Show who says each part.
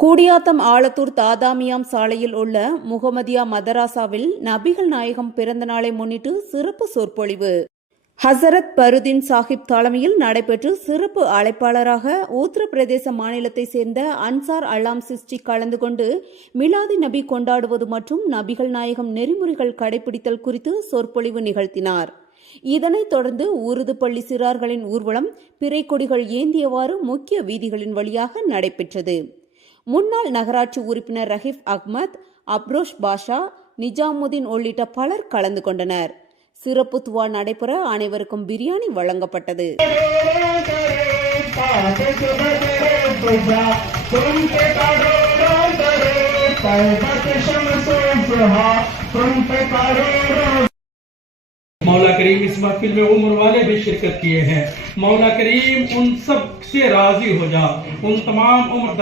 Speaker 1: கூடியாத்தம் ஆலத்தூர் தாதாமியாம் சாலையில் உள்ள முகமதியா மதராசாவில் நபிகள் நாயகம் பிறந்த நாளை முன்னிட்டு சிறப்பு சொற்பொழிவு. ஹசரத் பருதீன் சாஹிப் தலைமையில் நடைபெற்று சிறப்பு அழைப்பாளராக உத்தரப்பிரதேச மாநிலத்தை சேர்ந்த அன்சார் அல்லாம் சிஸ்டி கலந்து கொண்டு மிலாதி நபி கொண்டாடுவது மற்றும் நபிகள் நாயகம் நெறிமுறைகள் கடைபிடித்தல் குறித்து சொற்பொழிவு நிகழ்த்தினார். இதனைத் தொடர்ந்து உருது பள்ளி சிறார்களின் ஊர்வலம் பிறை கொடிகள் ஏந்தியவாறு முக்கிய வீதிகளின் வழியாக நடைபெற்றது. முன்னாள் நகராட்சி உறுப்பினர் ரஹீப் அஹ்மத் அப்ரோஷ் பாஷா நிஜாமுதீன் உள்ளிட்ட பலர் கலந்து கொண்டனர் சிறப்பு துவா நடைபெற அனைவருக்கும் பிரியாணி வழங்கப்பட்டது
Speaker 2: मौला करीम इस महफिल में उम्र वाले भी शिरकत किए हैं मौला करीम उन सब से राजी हो जा उन तमाम उम्र